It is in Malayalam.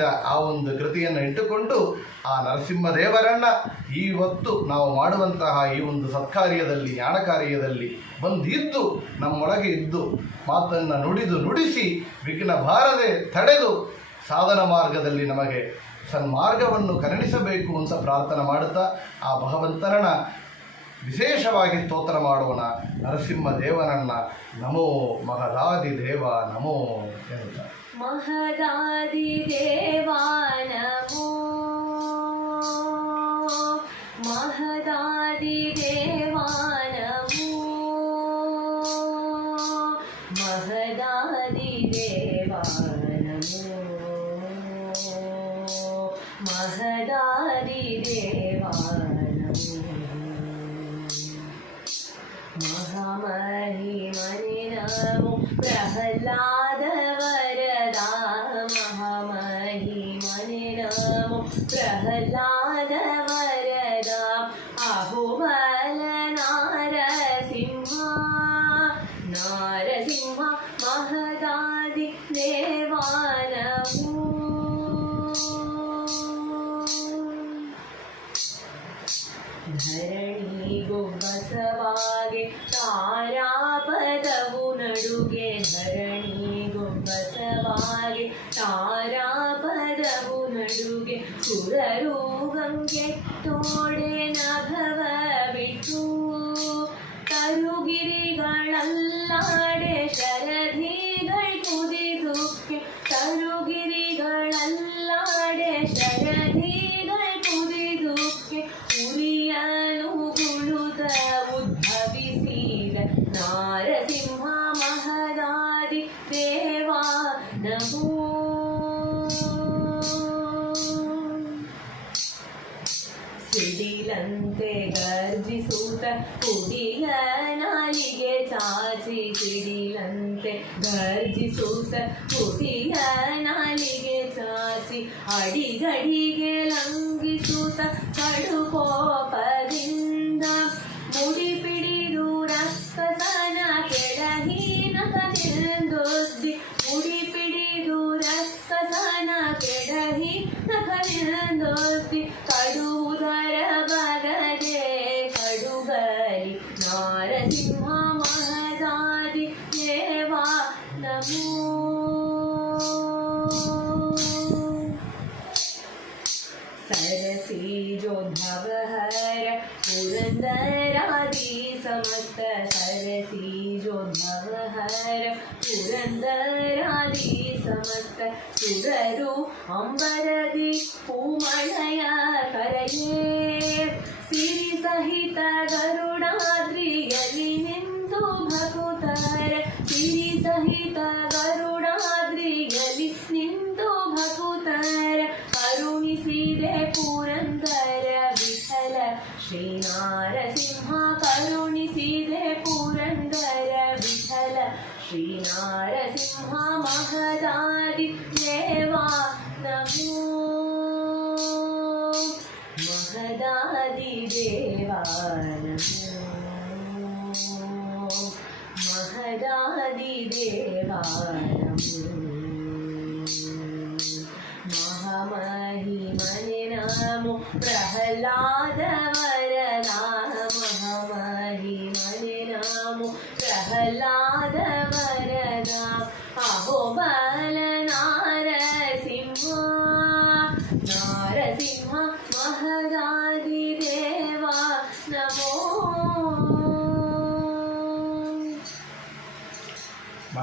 ಮಾಡಿದ ಆ ಒಂದು ಕೃತಿಯನ್ನು ಇಟ್ಟುಕೊಂಡು ಆ ನರಸಿಂಹದೇವರನ್ನ ಇವತ್ತು ನಾವು ಮಾಡುವಂತಹ ಈ ಒಂದು ಸತ್ಕಾರ್ಯದಲ್ಲಿ ಜ್ಞಾನ ಕಾರ್ಯದಲ್ಲಿ ಬಂದಿದ್ದು, ನಮ್ಮೊಳಗೆ ಇದ್ದು, ಮಾತನ್ನು ನುಡಿದು ನುಡಿಸಿ, ವಿಘ್ನ ಬಾರದೆ ತಡೆದು ಸಾಧನ ಮಾರ್ಗದಲ್ಲಿ ನಮಗೆ ಸನ್ಮಾರ್ಗವನ್ನು ಕರುಣಿಸಬೇಕು ಅಂತ ಪ್ರಾರ್ಥನೆ ಮಾಡುತ್ತಾ ಆ ಭಗವಂತನನ್ನ ವಿಶೇಷವಾಗಿ ಸ್ತೋತ್ರ ಮಾಡೋಣ ನರಸಿಂಹ ದೇವನನ್ನ ನಮೋ ಮಹದಾದಿ ದೇವ, ನಮೋ ಎನ್ನುತ್ತಾರೆ ಮಹದಾದಿ ದೇವ, ನಮೋ. ಮಹದಾದಿ ದೇವ, ನಮೋ. ಮಹದಾದಿ ದೇವ, ನಮೋ. ಮಹದಾದಿ ದೇವ नमो प्रह्लाद वरदा महामहिमने नमो प्रह्लाद वरदा अहो बल नारसिंहा नारसिंह महदादि देवानमो धरणी गुहसवागे तारा ഒഴുകെ ഭരണി ഗുംബസവാലി താരാപദവു നടുകെ സുരരൂ ಸಿಡಿಲಂತೆ ಗರ್ಜಿಸುತ್ತ ಕುಡಿಯ ನಾಲಿಗೆ ಚಾಚಿ ಸಿಡಿಲಂತೆ ಗರ್ಜಿಸುತ್ತ ಕುಡಿಯ ನಾಲಿಗೆ ಚಾಚಿ ಅಡಿಗಡಿಗೆ ಲಂಘಿಸುತ್ತ ಕಡುಕೋಪದಿಂದ തോൽപ്പി കടൂതര മകരെ കടുകരി നാരസിംഹ മഹദാരി ദേവാ നമോ. സരസീജോദ്ധവഹര പുരന്ദര മുക്ത സരസീജോന്മഹരം പുരന്തരാതി സമസ്ത സുരരു അമ്പരതി പൂമഴയ കരയേ സിരി സഹിത ഗരുടാദ്രിയലി നിന്തു ഭകുതര സിരി സഹിത ഗരുടാദ്രിയലി നിന്തു ഭകുതര അരുണിസിരെ പുരന്തര വിഹല ശ്രീനാര श्री श्रीनारसिंह महदादि देवा नमो। महदादि देवा नमो। महदादि देवा महामहिमने नमो प्रह्लाद वरदा महामहिमने नमो प्रह्लाद 的，啊，好吧。